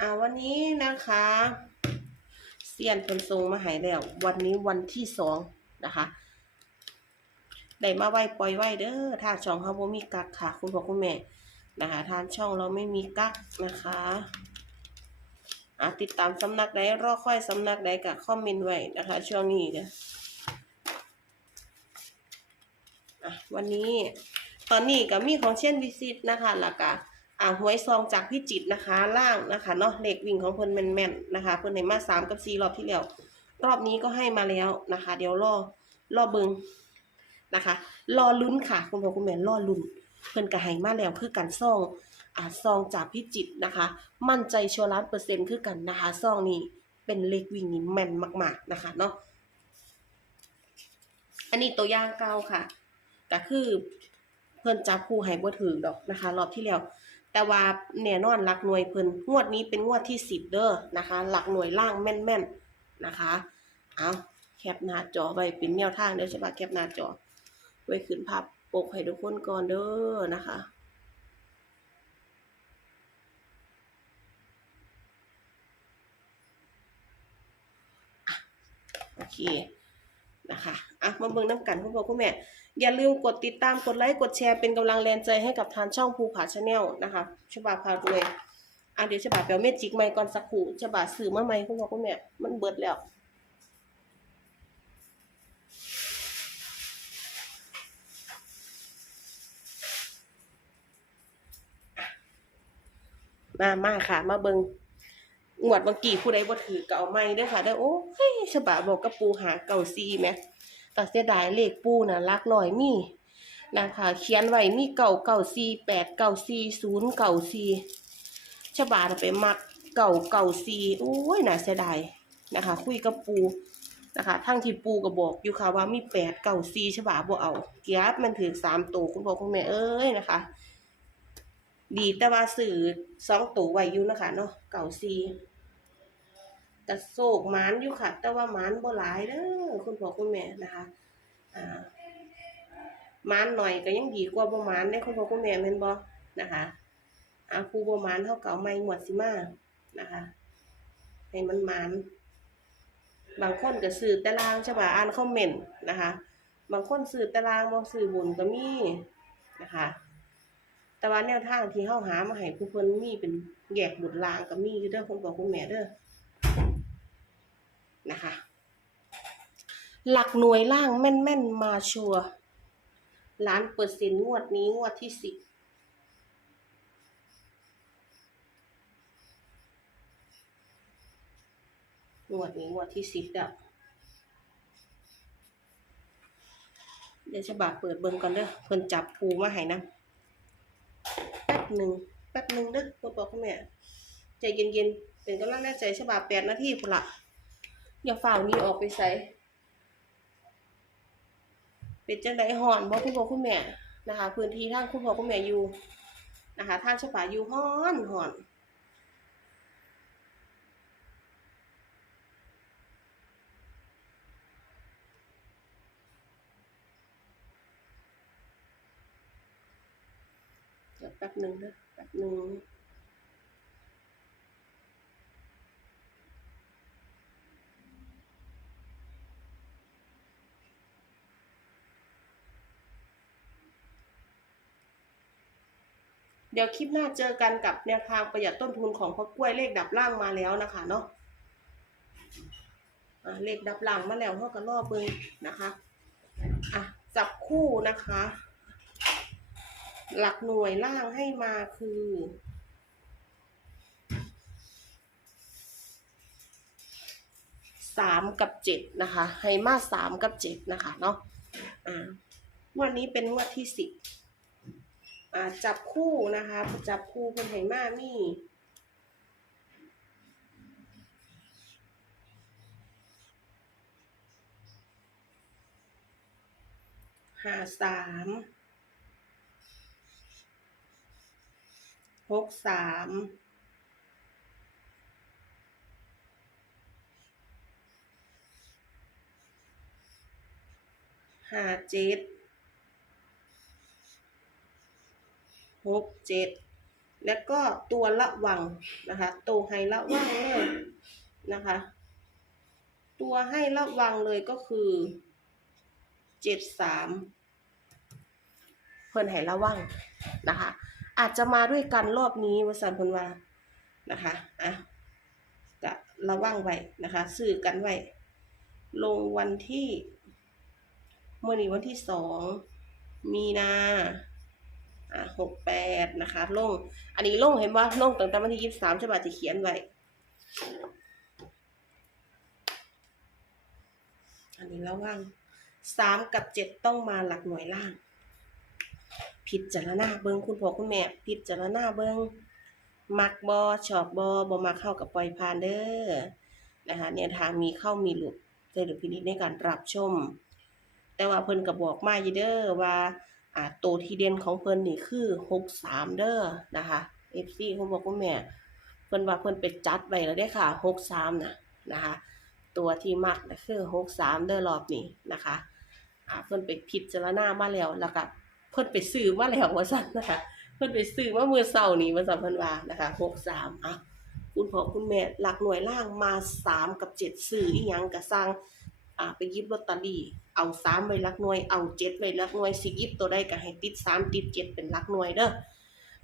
อ่าวันนี้นะคะเซียนคนทรงมาหายแล้ว วันนี้วันที่สองนะคะได้มาไหวปล่อยไหวเด้อทาช่องเขาบ่มีกักค่ะ คุณพ่อคุณแม่นะคะทางช่องเราไม่มีกักนะคะอ่าติดตามสำนักใดรอค่อยสำนักใดกับคอมเมนต์ไว้นะคะ ช่วงนี้เด้ออะวันนี้ตอนนี้ก็มีของเช่นวิสิตนะคะแล้วก็ อ่าหวยซองจากพิจิตนะคะล่างนะคะเนาะเลขวิ่งของเพิ่นแม่นๆนะคะ เพิ่นให้มาสามกับสี่รอบที่แล้วรอบนี้ก็ให้มาแล้วนะคะ เดี๋ยวรอรอเบิงนะคะ รอลุ้นค่ะ คุณพ่อคุณแม่รอลุ้น เพิ่นก็ให้มาแล้วคือกันซองอ่าซองจากพิจิตนะคะ มั่นใจชัวร์ล้านเปอร์เซ็นต์คือกันนะคะซองนี้เป็นเลขวิ่งนี่แม่นมากๆนะคะเนาะอันนี้ตัวอย่างเก่าค่ะก็คือเพิ่นจับคู่ให้บ่ถือดอกนะคะ รอบที่แล้ว แต่ว่าแน่นอนหลักหน่วยเพิ่นงวดนี้เป็นงวดที่10เด้อนะคะ หลักหน่วยล่างแม่นๆนะคะ เอาแคปหน้าจอไว้เป็นแนวทางเด้อใช่ปะแคปหน้าจอ ไว้ขึ้นภาพปกให้ทุกคนก่อนเด้อนะคะโอเคนะคะอะมาเบิ่งน้ำกันคุณพ่อคุณแม่ อย่าลืมกดติดตามกดไลค์กดแชร์เป็นกำลังแรงใจให้กับทางช่องภูผาชาแนลนะคะฉบาพาด้วยอะเดี๋ยวฉบาเปียวเมจิกไม้ก่อนสักครู่ฉบาสื่อเมาไหมคุณพ่อคุณแม่มันเบิดแล้วมามาค่ะ มาเบิงงวดบางกี่ผู้ใดบ่ถือก็เอาไม่เด้อค่ะเด้โอ้เฮ้ยฉบาบอกกับปูหาเก่าซีแหม แต่เสียดายเลขปูน่ะลักร้อยมีนะคะเขียนไว้มีเก่าเก่าซีแปดเก่าซีศูนย์เก่าซีฉบาไปมักเก่าเก่าซีโอ้ยน่าเสียดายนะคะ คุยกับปูนะคะทั้งที่ปูก็บอกอยู่ค่ะว่ามีแปดเก่าซีฉบาบ่เอาเกียบมันถือสามตัวคุณพ่อคุณแม่เอ้ยนะคะ ดีแต่ว่าสื่อสองตัวไว้อยู่นะคะเนาะเก่าซี กระโศกหมานอยู่ค่ะ แต่ว่าหมานบ่หลายเด้อคุณพ่อคุณแม่นะคะอ่าหมานหน่อยก็ยังดีกว่าบ่หมานได้คุณพ่อคุณแม่แม่นบ่นะคะอ่าครูบ่หมานเท่าเก่าไม่หมดสิมานะคะให้มันหมานบางคนก็ซื้อต่ลางใช่ป่ะอ่านคอมเมนต์นะคะ บางคนซื้อต่ลางบ่ซื้อบุญก็มีนะคะ แต่ว่าแนวทางที่เฮาหามาให้ผู้เพิ่นมีเป็นแยกบุตรลางก็มีอยู่เด้อคุณพ่อคุณแม่เด้อ นะคะ หลักหน่วยล่างแม่นๆมาชัวร์ล้านเปอร์เซ็นต์งวดนี้งวดที่สิบงวดนี้งวดที่สิบแล้วเดี๋ยวฉบับเปิดเบิ่งก่อนเด้อเพิ่นจับปูมาให้นะแป๊บหนึ่งแป๊บหนึ่งเด้อคุณพ่อคุณแม่ใจเย็นๆเป็นกำลังแน่ใจฉบับแปดนาทีพุ่นละ อย่าฝ่าวนี้ออกไปใส่เป็นจังไดห่อนบ่คุณพ่อคุณแม่นะคะ พื้นที่ทางคุณพ่อคุณแม่อยู่นะคะทางฉบับอยู่ห่อนห่อนแป๊บหนึ่งเด้อแป๊บหนึ่ง เดี๋ยวคลิปหน้าเจอกันกับแนวทางประหยัดต้นทุนของพ่อกล้วยเลขดับล่างมาแล้วนะคะเนาะะเลขดับล่างมาแล้วเขาก็รอบเบงนะคะอะจับคู่นะคะ หลักหน่วยล่างให้มาคือสามกับเจ็ดนะคะให้มาสามกับเจ็ดนะคะเนาะอ่างวันนี้เป็นงวดที่สิบ จับคู่นะคะจับคู่เป็นไหมามี่ห้าสามหกสามห้าเจ็ด หกเจ็ดแล้วก็ตัวระวังนะคะตัวให้ระวังเลยนะคะ ตัวให้ระวังเลยก็คือเจ็ดสามเพิ่นให้ระวังนะคะ อาจจะมาด้วยกันรอบนี้วสันเพิ่นว่านะคะอะก็ระวังไว้นะคะสื่อกันไว้ลงวันที่เมื่อนี้วันที่สองมีนา อะหกแปดนะคะลงอันนี้ลงเห็นว่าลงตั้งแต่วันที่ยี่สิบสามฉบับจะเขียนไว้อันนี้ระวังสามกับเจ็ดต้องมาหลักหน่วยล่างผิดจารณาเบิงคุณพ่อคุณแม่ผิดจารณาเบิงมักบอชอบบอบอมาเข้ากับปล่อยพานเด้อนะคะเนี่ยทางมีเข้ามีหลุดใจหรือพินิจในการรับชม แต่ว่าเพิ่นก็บอกมาอยู่เด้อว่า อ่าตัวทีเด่นของเพิ่นนี่คือหกสามเด้อนะคะ FC คุณพ่อคุณแม่ เพิ่นว่าเพิ่นไปจัดไว้แล้วได้ค่ะหกสามนะนะคะ ตัวที่มักนะคือหกสามเด้อรอบนี้นะคะอ่าเพิ่นไปพิจารณามาแล้วแล้วก็เพิ่นไปซื้อมาแล้วว่าซั่นนะคะเพิ่นไปซื้อมาเมื้อเช้านี้ว่าซั่นเพิ่นว่านะคะหกสามอะคุณพ่อคุณแม่หลักหน่วยล่างมาสามกับเจ็ดซื้ออีหยังก็สร้าง อ่าไปยิบลอตเตอรี่ เอาสามไว้ลักหน่วย เอาเจ็ดไว้ลักหน่วยสิยิบตัวใดก็ให้ติดสามติดเจ็ดเป็นลักหน่วยเด้อ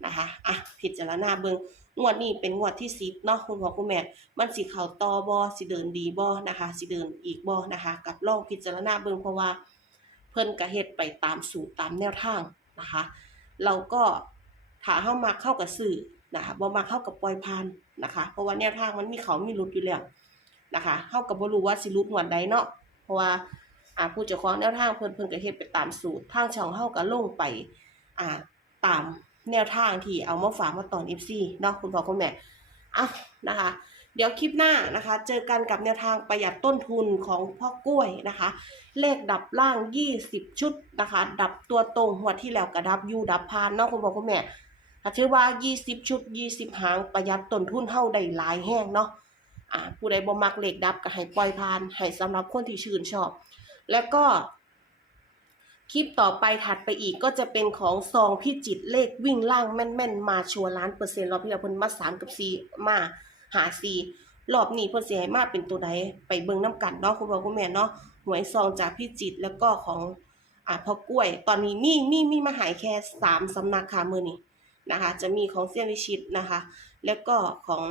นะคะอะพิจารณาเบิ่งงวดนี้เป็นงวดที่สิบเนาะคุณพ่อคุณแม่ มันสิเข้าต่อบ่สิเดินดีบ่นะคะสิเดินอีกบ่นะคะกับลองพิจารณาเบิ่งเพราะว่า เพิ่นก็เฮ็ดไปตามสูตรตามแนวทางนะคะ เราก็ถ้าเฮามาเข้ากับสื่อนะคะบ่มาเข้ากับปล่อยผ่านนะคะ เพราะว่าแนวทางมันมีเขามีหลุดอยู่แล้วนะคะเฮาก็บ่รู้ว่าสิหลุดงวดใดเนาะ ราะว่าอ่าผู้เจ้าของแนวทางเพิ่นเพิ่นก็เฮ็ดไปตามสูตรทางช่องเฮาก็ลงไปอ่าตามแนวทางที่เอามาฝากมาตอน FC เนาะคุณพ่อคุณแม่อะนะคะ เดี๋ยวคลิปหน้านะคะ เจอกันกับแนวทางประหยัดต้นทุนของพ่อกล้วยนะคะ เลขดับล่าง 20 ชุดนะคะ ดับตัวตรงหัวที่แล้วกระดับยูดับพานเนาะคุณบอคุณแม่ถ้าชื่อว่า 20 ชุด 20 หางประหยัดต้นทุนเท่าได้หลายแห้งเนาะ อ่าผู้ใดบ่มักเลขดับก็ให้ปล่อยพานให้สำหรับคนที่ชื่นชอบ แล้วก็ คลิปต่อไปถัดไปอีกก็จะเป็นของซองพี่จิตเลขวิ่งล่างแม่น ๆ มาชัวร์ล้านเปอร์เซ็นต์รอบที่แล้วเพิ่นมาสามกับสี่มาหาสี่รอบนี้เพิ่นสิให้มาเป็นตัวใดไปเบิ่งน้ำกันเนาะคุณพ่อคุณแม่เนาะหวยซองจากพี่จิตแล้วก็ของอ่าพ่อกล้วย ตอนนี้มีมีมีมาหายแค่สามสำนักค่ะมือนี้นะคะ จะมีของเซียนวิชิตนะคะ แล้วก็ของ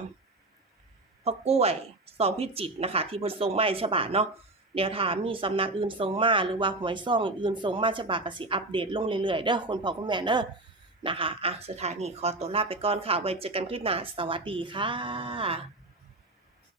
พ่อกล้วยซองพิจิตนะคะ ที่เพิ่นทรงมาให้ฉบาเนาะเดี๋ยวถามีสำนักอื่นทรงมาหรือว่าหวยซ่องอื่นทรงมาฉบับก็สิอัปเดตลงเรื่อยๆเด้อคุณพ่อคุณแม่เด้อนะคะอะสถานีขอตัวลาไปก่อนค่ะไว้เจอกันคลิปหน้าสวัสดีค่ะ